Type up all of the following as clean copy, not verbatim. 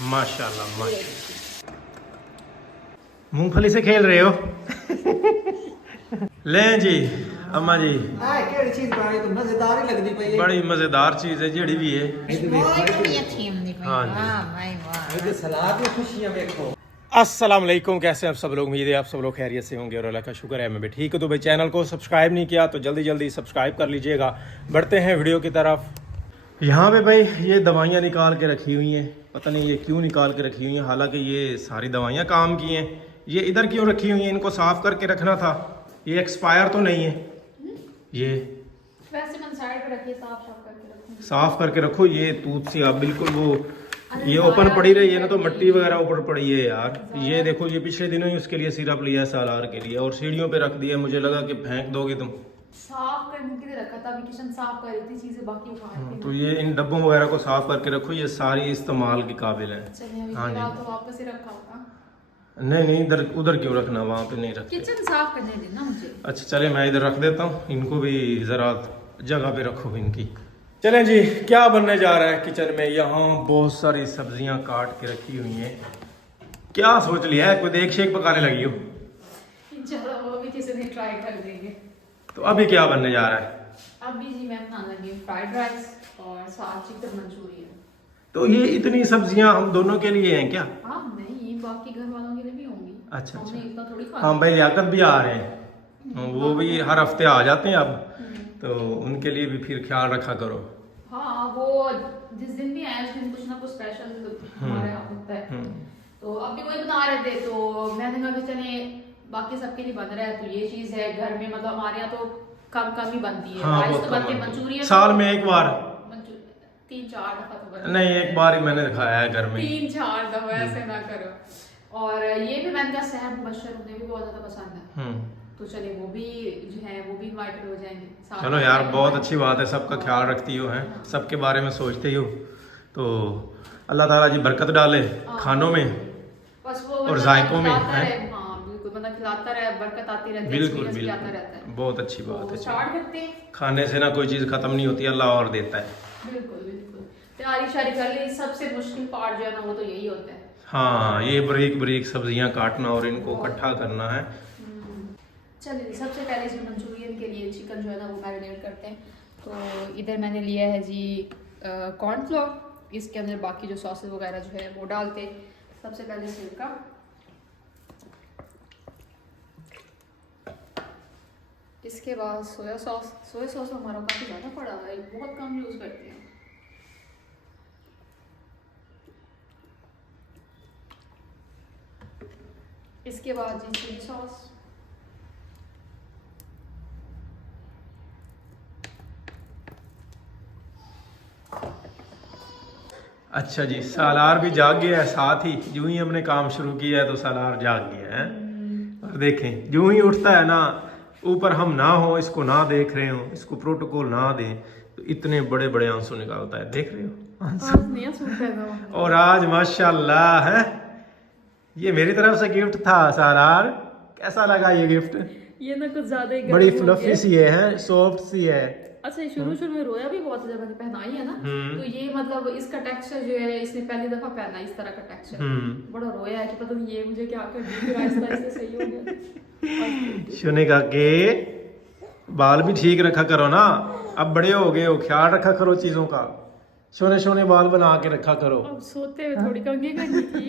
माशाल्लाह माशाल्लाह। मूंगफली से खेल रहे हो? लें जी अम्मा जी, मजेदार ही लगती पई बड़ी मजेदार चीज है जेड़ी भी है। हाँ जी। सलाद में खुशियां देखो। अस्सलाम वालेकुम, कैसे हैं आप सब लोग? उम्मीद है आप सब लोग खैरियत से होंगे और अल्लाह का शुक्र है मैं भी ठीक हूँ। तो भाई चैनल को सब्सक्राइब नहीं किया तो जल्दी जल्दी सब्सक्राइब कर लीजिएगा। बढ़ते हैं वीडियो की तरफ। यहाँ पे भाई ये दवाइयाँ निकाल के रखी हुई हैं, पता नहीं ये क्यों निकाल के रखी हुई हैं, हालांकि ये सारी दवाइयाँ काम की हैं। ये इधर क्यों रखी हुई हैं? इनको साफ़ करके रखना था, ये एक्सपायर तो नहीं है। ये वैसे मैंने साइड पे रखी, साफ करके रखूंगी। साफ़ करके रखो। ये तूत सी आप बिल्कुल वो ये ओपन पड़ी रही है ना, तो मट्टी वगैरह ऊपर पड़ी है यार। ये देखो, ये पिछले दिनों ही उसके लिए सिरप लिया है सालार के लिए और सीढ़ियों पे रख दिया। मुझे लगा कि फेंक दोगे तुम। साफ करने के लिए रखा था, अभी किचन साफ कर रही थी, चीजें बाकी उठा रही थी। तो ये इन डब्बों वगैरह को साफ करके रखो, ये सारी इस्तेमाल के काबिल है। चलिए अभी हाँ जी। फिलहाल तो वापस ही रखा होगा। नहीं नहीं, इधर उधर क्यों रखना, वहाँ पे नहीं रखते। किचन साफ करने देना मुझे। अच्छा चले, मैं इधर रख देता हूँ, इनको भी ज़रा जगह पे रखो इनकी। चलें जी, क्या बनने जा रहा है किचन में? यहाँ बहुत सारी सब्जियाँ काट के रखी हुई हैं। क्या सोच लिया है, कोई देख शेक पकाने लगी हो? चलो वो भी किसी दिन ट्राई कर देंगे। तो अभी क्या बनने जा रहा है? अभी जी मैं बनाने लगी फ्राइड राइस और साथ चिकन मंचूरियन। तो ये इतनी सब्जियां हम दोनों के लिए हैं क्या? हाँ नहीं, बाकी घर वालों के लिए भी होंगी। अच्छा हमने अच्छा। इतना थोड़ी खा हाँ भाई, लियाकत भी आ रहे हैं, वो भी हर हफ्ते आ जाते हैं अब, तो उनके लिए भी फिर ख्याल रखा करो। हाँ वो जिस दिन भी आए उस दिन कुछ ना कुछ स्पेशल हमारे यहाँ होता है। तो अभी वही बना रहे थे, तो मैंने कहा कि चले बाकी सबके लिए बन रहा है तो ये चीज है घर में, मतलब हमारे यहाँ तो कम कम ही बनती है। हाँ, राइस बहुत तो कम बनती है, बनती है। मंचूरियन साल में एक बार। 3-4 दफा तो बनती है। नहीं, एक बार ही मैंने खाया है घर में। 3-4 दफा ऐसे ना करो। और ये भी मैंने कहा सहब बशर उन्हें भी बहुत ज्यादा पसंद है, तो चलिए वो भी जो है वो भी इनवाइटेड हो जाएंगे साथ। चलो यार, बहुत अच्छी बात है, सबका ख्याल रखती हो, हैं सबके बारे में सोचते हो, तो अल्लाह ताला जी बरकत डाले खानों में बस वो और जायकों में। हाँ बिल्कुल, बंदा खिलाता रहे, बरकत आती रहती है, बिल्कुल experience भी आता बिल्कुल, रहता है। बहुत अच्छी बात तो है। स्टार्ट करते हैं। खाने से ना कोई चीज़ खत्म नहीं होती, अल्लाह और देता है। बिल्कुल बिल्कुल, तैयारी शारी कर ली। सबसे मुश्किल पार्ट जो है ना वो तो यही होता है। हाँ, ये बारीक बारीक सब्जियां काटना और इनको इकट्ठा करना है। चलिए सबसे पहले जी मंचूरियन के लिए चिकन जो है ना वो मैरिनेट करते हैं। तो इधर मैंने लिया है जी कॉर्नफ्लोर, इसके अंदर बाकी जो सॉसेस वगैरह जो है वो डालते हैं। सबसे पहले सिरका, इसके बाद सोया सॉस। सोया सॉस हमारा काफ़ी ज़्यादा पड़ा है, बहुत कम यूज़ करते हैं। इसके बाद जी चिली सॉस, अच्छा जी, सालार भी जाग गया है, साथ ही यूं ही हमने काम शुरू किया है तो सालार जाग गया है। और देखें, यूं ही उठता है ना, ऊपर हम ना हो, इसको ना देख रहे हो, इसको प्रोटोकॉल ना दें, तो इतने बड़े बड़े आंसू निकालता है, देख रहे हो आंसू। और आज माशाल्लाह है, ये मेरी तरफ से गिफ्ट था सालार, कैसा लगा ये गिफ्ट? ये ना कुछ ज्यादा ही बड़ी फ्लफी सी है, सॉफ्ट सी है। अच्छा, शुरू में रोया भी बहुत जब मैंने पहनाई है ना, तो ये मतलब इसका टेक्सचर जो है, इसने पहली दफा पहना इस तरह का टेक्सचर, बड़ा रोया है कि पता नहीं ये मुझे क्या कर दी, फिर आहिस्ता आहिस्ता सही हो गया। सुने का के बाल भी ठीक रखा करो ना, अब बड़े हो गए हो, ख्याल रखा करो चीजों का, सोने सोने बाल बना के रखा करो। अब सोते हुए थोड़ी कंघी करनी थी।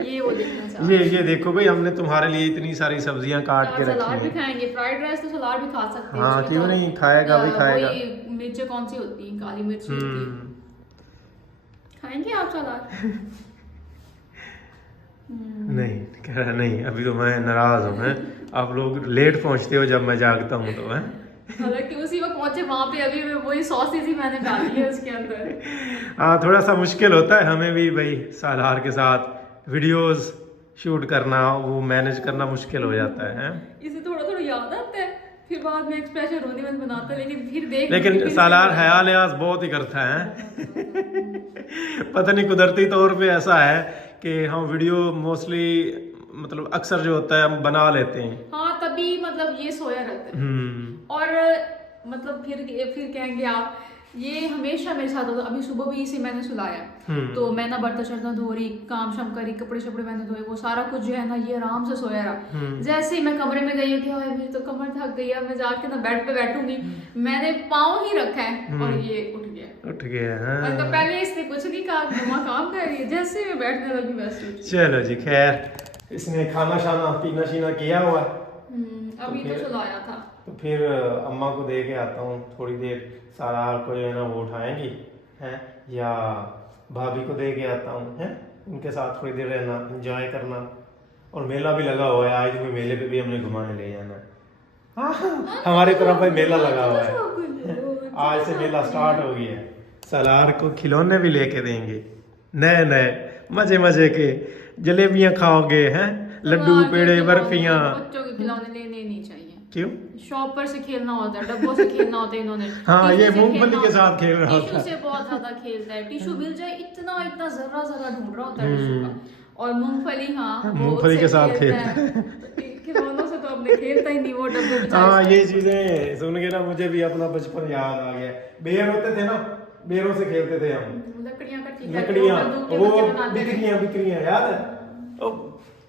ये वो देखना चाहते ये देखो भाई, हमने तुम्हारे लिए इतनी सारी सब्जियां काट के रखी सलाद भी हैं। खाएंगे, फ्राइड राइस तो सलाद भी खा सकते हैं। हाँ, क्यों नहीं, खाएगा भी खाएगा। वही मिर्च कौन सी होती है, काली मिर्च होती है, खाएंगे आप सलाद? नहीं कह रहा नहीं, अभी तो मैं नाराज हूँ। हैं आप लोग लेट पहुंचते हो जब मैं जागता हूँ तो। है हालांकि उसी वक्त पहुंचे वहां पे, अभी वही सॉसेज ही मैंने डाली है उसके अंदर। हाँ, थोड़ा सा मुश्किल होता है हमें भी भाई, सालार के साथ वीडियोस शूट करना, वो मैनेज करना मुश्किल हो जाता है। इसे थोड़ा थोड़ा याद आता है, फिर बाद में एक्सप्रेशन रोने में बनाता है, लेकिन फिर लेकिन सालार हया लिहाज बहुत ही करता है। पता नहीं, कुदरती तौर पे ऐसा है कि हम वीडियो मोस्टली मतलब अक्सर जो होता है हम बना लेते हैं। हाँ तभी मतलब ये सोया रहता है। और मतलब फिर कहेंगे आप ये हमेशा मेरे साथ होता। अभी सुबह भी इसे मैंने सुलाया, तो मैं ना बर्तन शर्तन धो रही, काम शाम करी, कपड़े शपड़े मैंने धोए, वो सारा कुछ जो है ना ये आराम से सोया रहा। जैसे ही मैं कमरे में गई कि मेरी तो कमर थक गई है, मैं जाके ना बेड पे बैठूंगी, मैंने पाँव ही रखा है और ये उठ गया। हाँ। और तो पहले इसने कुछ नहीं कहा, मम्मा काम कर रही है, जैसे मैं बैठने लगी वैसे उठ गई। चलो जी, खैर इसने खाना शाना पीना शीना किया हुआ है? अभी तो सुलाया था। तो फिर अम्मा को दे के आता हूँ थोड़ी देर, सारार को जो है ना वो उठाएंगी हैं, या भाभी को दे के आता हूँ हैं, उनके साथ थोड़ी देर रहना, एंजॉय करना। और मेला भी लगा हुआ है, आज भी मेले पे भी हमने घुमाने ले जाना है। हमारी तरफ भाई मेला लगा हुआ है, आज से मेला स्टार्ट हो गया है। सलार को खिलौने भी लेके देंगे, नए नए मजे मजे के, जलेबियां खाओगे हैं, लड्डू पेड़े बर्फियां। बच्चों के खिलौने लेने नहीं चाहिए। क्यों? शॉप पर से खेलना होता है, डब्बों से खेलना होता है इन्होंने। हाँ, टिश्यू ये से मूंगफली खेलना के साथ खेल रहा टिश्यू था। से बहुत ज्यादा खेलता है, टिश्यू मिल जाए इतना इतना जरा जरा ढूंढ रहा होता है टिश्यू का। और मूंगफली, हाँ वो मूंगफली के उससे साथ खेलता है। खिलौनों से तो अपने खेलता ही नहीं वो डब्बे में। हाँ, ये चीजें सुन के ना मुझे भी अपना बचपन याद आ गया। बेर होते थे ना, बेरों से खेलते थे हम, लकड़ियां लकड़ियां, वो बिक्रियां याद है?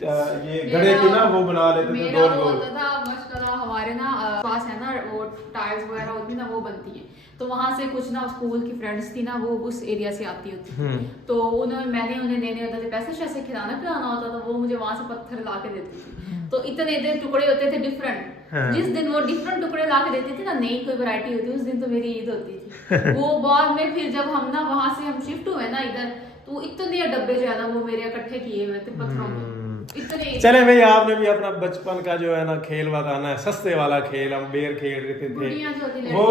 ये गड़े की ना वो बना लेते थे मेरा गोल वो गोल। होता था माशाल्लाह, हमारे ना पास है ना वो टाइल्स वगैरह होती ना वो बनती है, तो वहां से कुछ ना स्कूल की फ्रेंड्स थी ना, वो उस एरिया से आती होती, तो मैंने उन्हें देने होते थे पैसे शैसे, खिलाना पिलाना होता था, वो मुझे वहां से पत्थर ला के देती थी। तो इतने इतने टुकड़े होते थे डिफरेंट। जिस दिन वो डिफरेंट टुकड़े ला के देती थी ना, नई कोई वैरायटी होती, उस दिन तो मेरी ईद होती थी। वो बाद में फिर जब हम ना वहां से हम शिफ्ट हुए ना इधर, तो इतने डब्बे जो है ना वो मेरे इकट्ठे किए हुए थे पत्थरों में इतने। चले भाई, आपने भी अपना बचपन का जो है ना खेल बताना है, सस्ते वाला खेल। हम बेर खेल रहे थे, वो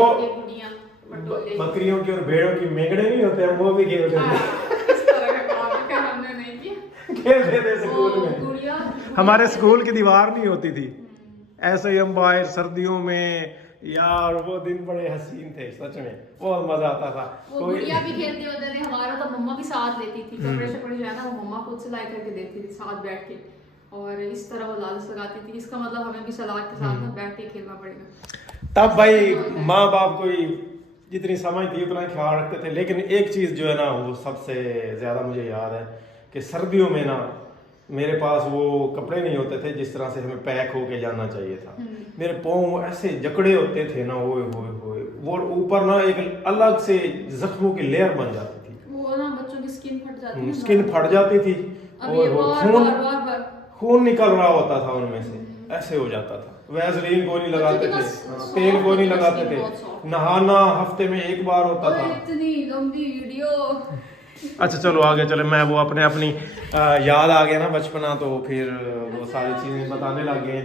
बकरियों की और भेड़ों की मेंगड़े नहीं होते, हम वो भी खेलते थे। हमने नहीं किया, खेलते थे स्कूल में। हमारे स्कूल की दीवार नहीं होती थी, ऐसे ही हम बाहर सर्दियों में, यार वो दिन बड़े हसीन थे सच में, बहुत मजा आता था। वो गुड़िया भी खेलते होते थे, हमारा तो मम्मा भी साथ लेती थी, कपड़े शपड़े जो है ना वो मम्मा खुद सिलाई करके देती थी साथ बैठ के, और इस तरह वो लालच लगाती थी, इसका मतलब हमें भी सलाद के साथ ना बैठ के खेलना पड़ेगा। तब भाई माँ बाप कोई जितनी समझ थी उतना ख्याल रखते थे। लेकिन एक चीज जो है ना वो सबसे ज्यादा मुझे याद है कि सर्दियों में ना मेरे पास वो कपड़े नहीं होते थे जिस तरह से हमें पैक होके जाना चाहिए था। मेरे पाँव ऐसे जकड़े होते थे ना, ओए होए होए, वो ऊपर ना एक अलग से जख्मों की लेयर बन जाती थी, वो ना बच्चों की स्किन फट जाती थी, स्किन फट जाती थी, और खून निकल रहा होता था उनमें से, ऐसे हो जाता था। वैसलीन को नहीं लगाते थे, तेल को नहीं लगाते थे, नहाना हफ्ते में एक बार होता था। इतनी लंबी वीडियो। अच्छा चलो आगे चले, मैं वो अपनी याद आ गया ना बचपना, तो फिर वो सारी चीजें बताने लग गए,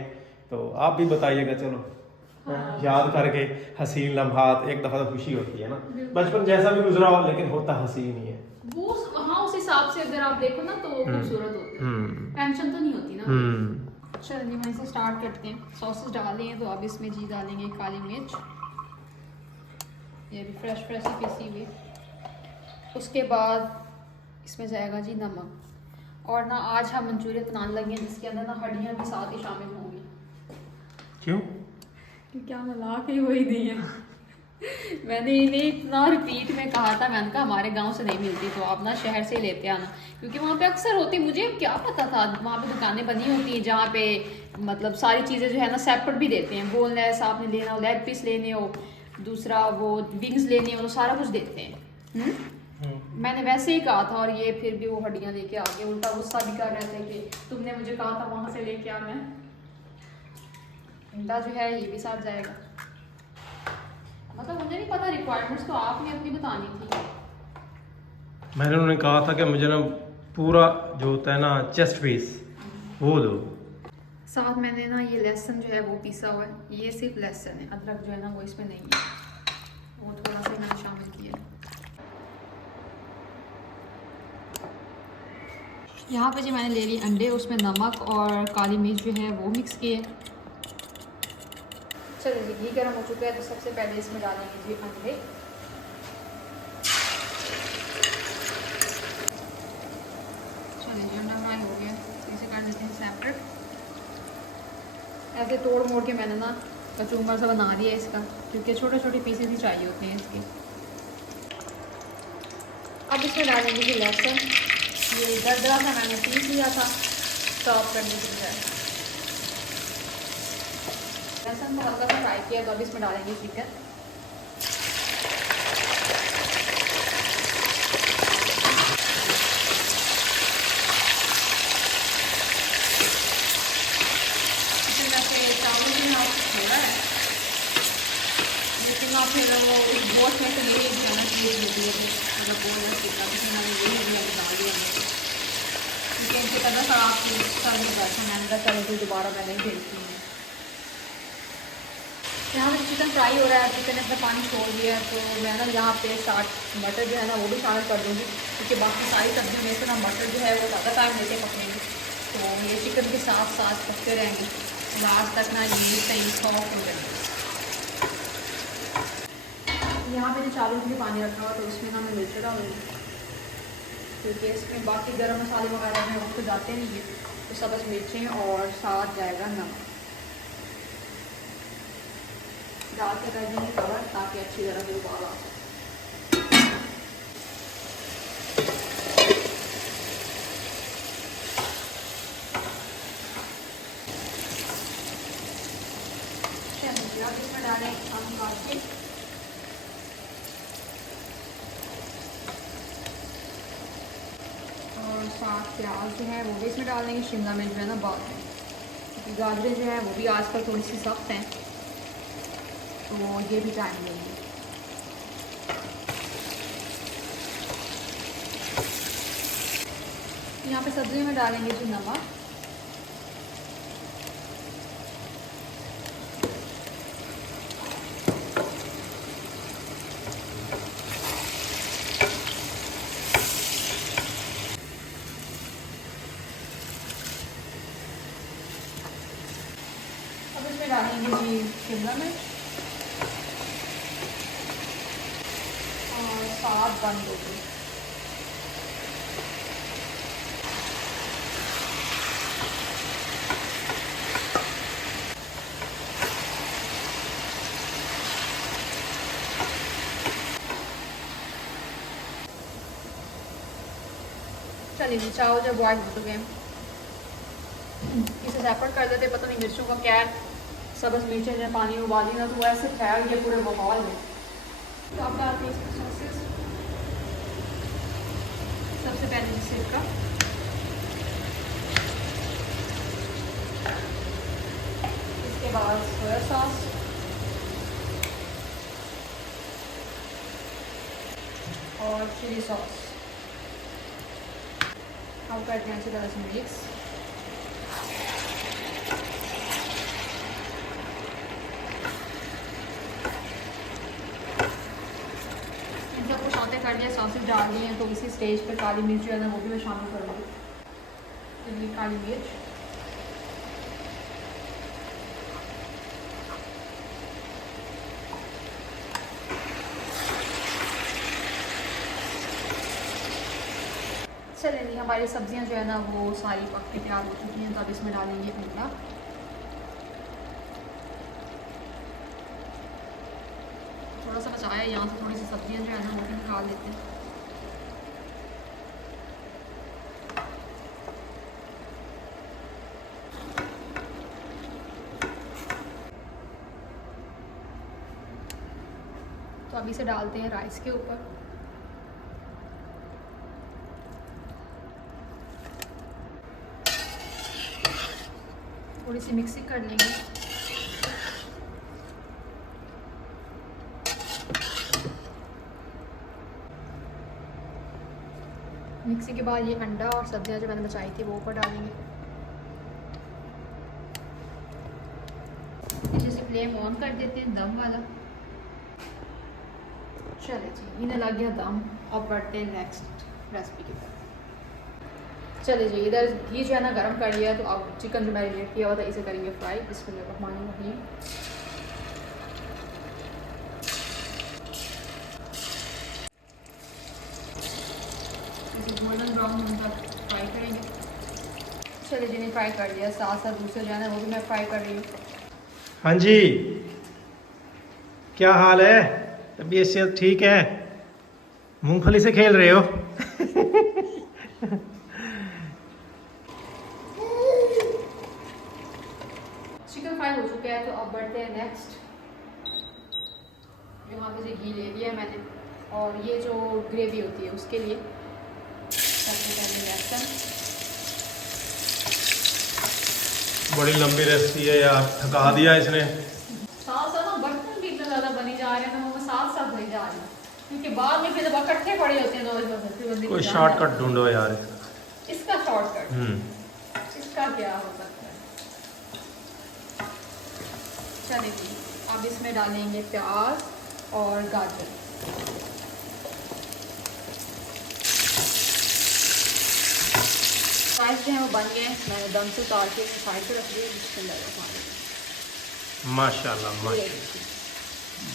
तो आप भी बताइएगा। चलो याद करके हसीन लम्हात, एक दफा तो खुशी होती है ना, बचपन जैसा भी गुजरा हो लेकिन होता हसीन ही है वो। हाँ, उस हिसाब से अगर आप देखो ना तो वो खूबसूरत होता है, टेंशन तो नहीं होती ना। चलिए वहीं से स्टार्ट करते हैं। सॉसेस डाल दिए तो अब इसमें जी डालेंगे काली मिर्च, ये भी फ्रेश फ्रेश ही पीसी हुई। उसके बाद इसमें जाएगा जी नमक, और ना आज हम मंचूरियन बनाने लगे हैं जिसके अंदर ना हड्डियाँ भी साथ ही शामिल होंगी। क्यों? क्योंकि हम ला के वही नहीं है। मैंने इन्हें इतना रिपीट में कहा था, मैंने कहा हमारे गांव से नहीं मिलती तो आप ना शहर से लेते आना, क्योंकि वहाँ पे अक्सर होती, मुझे क्या पता था वहाँ पे दुकानें बनी होती हैं जहाँ पे मतलब सारी चीज़ें जो है ना सेपरेट भी देते हैं, बोनलेस आपने लेना हो, लेग पीस लेने हो, दूसरा वो विंग्स लेने हो, तो सारा कुछ देते हैं। मैंने वैसे ही कहा था, और ये फिर भी वो हड्डियाँ लेके आ गए, उल्टा गुस्सा भी कर रहे थे कि तुमने मुझे कहा था वहाँ से लेके आना। अंडा जो है ये भी साथ जाएगा, मतलब मुझे नहीं पता, रिक्वायरमेंट्स तो आपने अपनी बतानी थी। मैंने उन्हें कहा था कि मुझे ना पूरा जो होता है ना चेस्ट पीस वो दो। साथ मैंने ना ये लहसुन जो है वो पीसा हुआ है, ये सिर्फ लहसुन है, अदरक जो है ना वो इसमें नहीं है, वो थोड़ा सा मैंने शामिल किया। यहाँ पे जी मैंने ले ली अंडे, उसमें नमक और काली मिर्च जो है वो मिक्स किए। चलिए जी घी गर्म हो चुका है, तो सबसे पहले इसमें डालेंगे जी अंडे। चलिए जी अंडा फ्राई हो गया, इसे कर देते हैं सेपरेट। ऐसे तोड़ मोड़ के मैंने ना कचूमर सा बना दिया इसका, क्योंकि छोटे छोटे पीसेस ही चाहिए होते हैं इसके। अब इसमें डालेंगे जी लहसुन। ये दरदरा सा मैंने पीस लिया था चॉप करने के लिए। लहसुन को हल्का सा फ्राई किया तो अब इसमें डालेंगे चिकन। चावल भी ना थोड़ा है, लेकिन आप फिर वो इस गोश्त में तो यही खाना चाहिए होती है, मतलब बोल रहे चिकन लेकिन मैंने यही भी अभी डाल दिया है क्योंकि इनसे पता था आपकी सर में बैठा, मैंने कहा चलो तो दोबारा मैं नहीं भेजती हूँ। यहाँ पे चिकन फ्राई हो रहा है, चिकन ने अपना पानी छोड़ दिया है, तो मैं ना यहाँ पे मटर जो है ना वो भी शामिल कर दूँगी क्योंकि बाकी सारी सब्जियों में से ना मटर जो है वो ज़्यादा टाइम लेके पकड़ेंगे, तो ये चिकन के साथ साथ पकते रहेंगे लास्ट तक ना ये सही सॉफ्ट हो जाएगा। यहाँ मैंने चावल के लिए पानी रखा हुआ तो उसमें ना मैं मिर्च डालूँगी क्योंकि इसमें बाकी गर्म मसाले वगैरह में वक्त जाते नहीं है, तो सब बस मिर्चें और साथ जाएगा नमक डाल के कर देंगे कवर ताकि अच्छी तरह से उबाल आ सके। अब इसमें डालें हम काट के और साथ प्याज जो है वो भी इसमें डाल देंगे, शिमला मिर्च जो है ना बाद में, क्योंकि गाजरें जो है वो भी आजकल थोड़ी सी सख्त हैं तो ये भी टाइम लेंगे। यहाँ पे सब्जी में डालेंगे जो नमक, अब इसमें डालेंगे जी शिमला मिर्च और साथ बंद गोभी। चलिए जी चावल जब बॉयल हो चुके हैं इसे सेपरेट कर देते। पता नहीं मिर्चों का क्या है, सब्ज़ मिर्चें जब पानी में उबाली ना तो वो ऐसे फैल गए पूरे माहौल में। तो आप डालते हैं इसमें सॉसेस, सबसे पहले सिरका, इसके बाद सोया सॉस और चिली सॉस। अब करते हैं अच्छी तरह से मिक्स। इन सबको सौते कर दिया, सॉसेज डाल दिए हैं, तो इसी स्टेज पे काली मिर्च जो है ना वो भी मैं शामिल करूँगी। तो ये काली मिर्च, चलिए नहीं हमारी सब्जियां जो है ना वो सारी पक के तैयार हो चुकी हैं, तो अब इसमें डालेंगे अंडा। थोड़ा सा बचाया है, यहाँ से थोड़ी सी सब्जियां जो है ना वो भी निकाल देते हैं। तो अभी इसे डालते हैं राइस के ऊपर। थोड़ी सी मिक्सिंग कर लेंगे। मिक्सी के बाद ये अंडा और सब्जियां जो मैंने बचाई थी वो ऊपर डालेंगे। जैसे फ्लेम ऑन कर देते हैं दम वाला। चले जी इन्हें लग गया दम, अब बढ़ते हैं नेक्स्ट रेसिपी की तरफ। चले जी इधर घी जो है ना गरम कर लिया, तो अब चिकन जो मैरिनेट किया हुआ था इसे करेंगे फ्राई। बिस्मिल्लाहिर्रहमानिर्रहीम। गोल्डन ब्राउन होने तक फ्राई करेंगे। चले जी ने फ्राई कर लिया, साथ साथ दूसरे जो है ना वो भी मैं फ्राई कर रही हूँ। हाँ जी, क्या हाल है? तबीयत सेहत ठीक है? मूंगफली से खेल रहे हो? चिकन फ्राई हो चुका है, तो अब बढ़ते हैं नेक्स्ट। यहाँ पे से घी ले लिया है मैंने, और ये जो ग्रेवी होती है उसके लिए सबसे पहले लहसुन। बड़ी लंबी रेसिपी है यार, थका दिया इसने। साथ साथ ना बर्तन भी इतना ज़्यादा बने जा रहे हैं, मैं वो साथ साथ बने जा रही हूँ, क्योंकि बाद में फिर जब इकट्ठे पड़े होते हैं तो कोई शॉर्टकट ढूंढो यार इसका शॉर्टकट इसका क्या हो सकता है। चलिए अब इसमें डालेंगे प्याज और गाजर। राइस जो है वो बन गए, मैंने दम से उतार के साइड पे रख दिए। माशाल्लाह माशाल्लाह,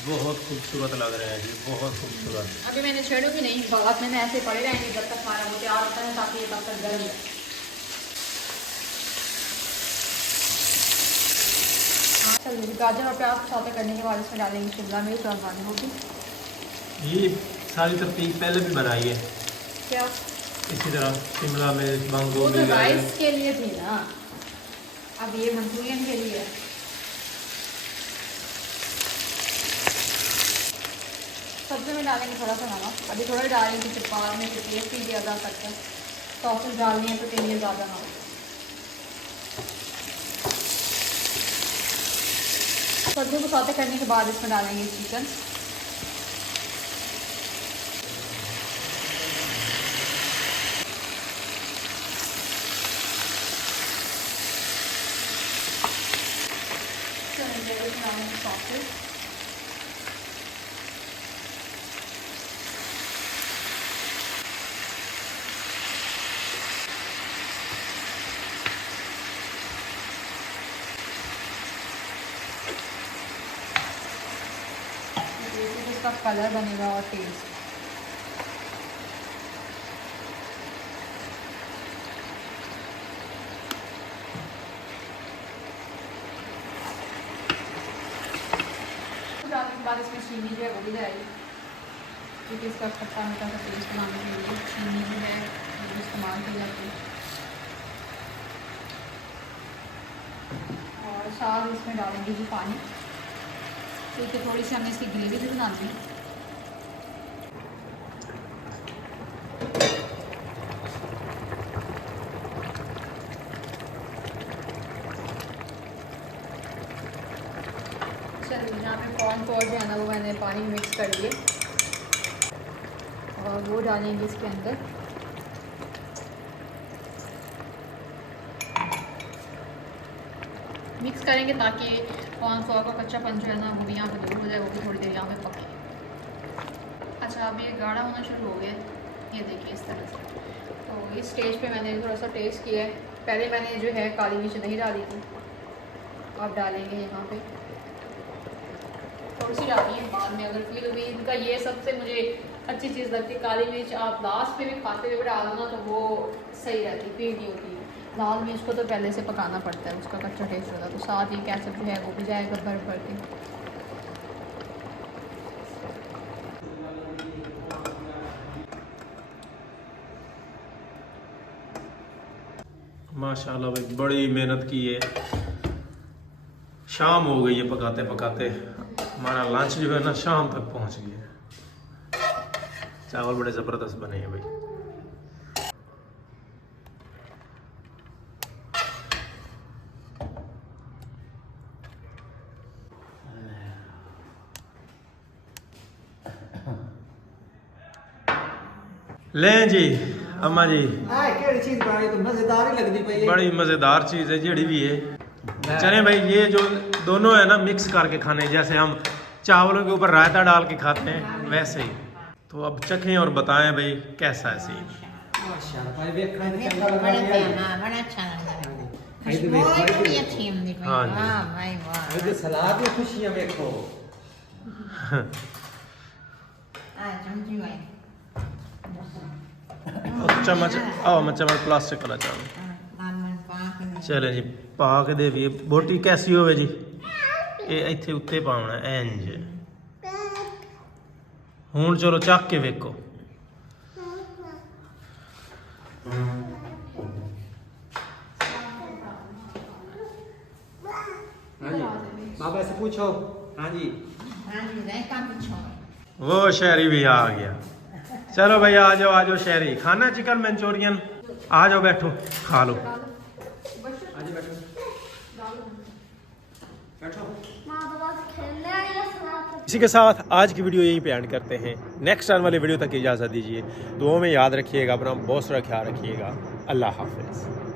बहुत खूबसूरत लग रहे हैं जी, बहुत खूबसूरत। अभी मैंने छेड़ूंगी नहीं, बात में ऐसे पड़े रहेंगे जब तक हमारा वो तैयार होता है, ताकि ये तब तक गर्म है। चलिए गाजर और प्याज सौते करने के बाद इसमें डालेंगे शिमला मिर्च और बंद गोभी। ये सारी तरतीब पहले भी बनाई है क्या इसी तरह, शिमला मिर्च बंद वो तो गोभी राइस के लिए थी ना, अब ये मंचूरियन के लिए है। सब्जी में डालेंगे थोड़ा सा नमक, अभी थोड़ा डालेंगे क्योंकि बाद में तो टेस्ट ही ज़्यादा करते हैं, सॉसेस डालनी है तो तेल ज़्यादा ना हो। सब्जियों को सौते करने के बाद इसमें डालेंगे चिकन। सॉसेस इसका कलर बनेगा और टेस्ट। डालने के बाद इसमें चीनी जो है वो भी जाएगी, क्योंकि इसका खट्टा मीठा सा टेस्ट बनाने के लिए चीनी जो है वो इस्तेमाल की जाती है। और साथ इसमें डालेंगे जी पानी, क्योंकि थोड़ी सी हमने इसकी ग्रेवी भी बनानी है। चलिए यहाँ पे कॉर्न फ्लोर जो है ना वो मैंने पानी में मिक्स कर लिए, और वो डालेंगे इसके अंदर। मिक्स करेंगे ताकि कॉर्न फ्लोर का कच्चापन जो है ना वो भी यहाँ पे दूर हो जाए, वो भी थोड़ी देर यहाँ पे पके। अच्छा अब ये गाढ़ा होना शुरू हो गया, ये देखिए इस तरह से। तो इस स्टेज पे मैंने थोड़ा सा टेस्ट किया है, पहले मैंने जो है काली मिर्च नहीं डाली थी, अब डालेंगे यहाँ पे थोड़ी सी डाली है बाद में। अगर फिर भी इनका ये सबसे मुझे अच्छी चीज़ लगती है, काली मिर्च आप लास्ट में भी खाते हुए डाल दो ना तो वो सही रहती, फील नहीं होती। लाल मिर्च को तो पहले से पकाना पड़ता है, उसका कच्चा टेस्ट होता है, तो साथ ही कैचअप जो है वो भी जाएगा भर भर के। माशाल्लाह भाई, बड़ी मेहनत की है। शाम हो गई है पकाते पकाते, हमारा लंच जो है ना शाम तक पहुंच गया। चावल बड़े ज़बरदस्त बने हैं भाई। लें जी अम्मा जी, केड़ी चीज बनाई तो मजेदार ही लगदी पई है। बड़ी मज़ेदार चीज़ है जेड़ी भी है। चलें भाई, ये जो दोनों है ना मिक्स करके खाने, जैसे हम चावलों के ऊपर रायता डाल के खाते हैं वैसे ही। तो अब चखें और बताएं भाई कैसा है सीन। माशाल्लाह भाई देखना ये कैसा तो लग बड़ा रहा है। प्यारा, बड़ा अच्छा लग रहा है। भाई तो खुशबू भाई बड़ी अच्छी हमने पाई। हाँ जी। वाह भाई वाह। भाई तो सलाद में खुशियां देखो। समझी भाई। और चम्मच आओ, मैं चम्मच प्लास्टिक वाला चावल। मन पाक चले जी पा के देवी। बोटी कैसी होवे जी? ये ਇੱਥੇ ਉੱਤੇ ਪਾਉਣਾ ਇੰਜ। ਹੁਣ ਚਲੋ ਚੱਕ ਕੇ ਵੇਖੋ। हाँ जी बाबा से पूछो। हाँ जी हाँ जी रह का पूछो वो शहरी भी आ गया। चलो भैया आ जाओ शहरी, खाना चिकन मंचूरियन, आ जाओ बैठो खा लो। हाँ जी बैठो बैठो। इसी के साथ आज की वीडियो यहीं पे एंड करते हैं। नेक्स्ट टाइम वाली वीडियो तक इजाज़त दीजिए। दुआओं में याद रखिएगा, अपना बहुत सारा ख्याल रखिएगा। अल्लाह हाफिज़।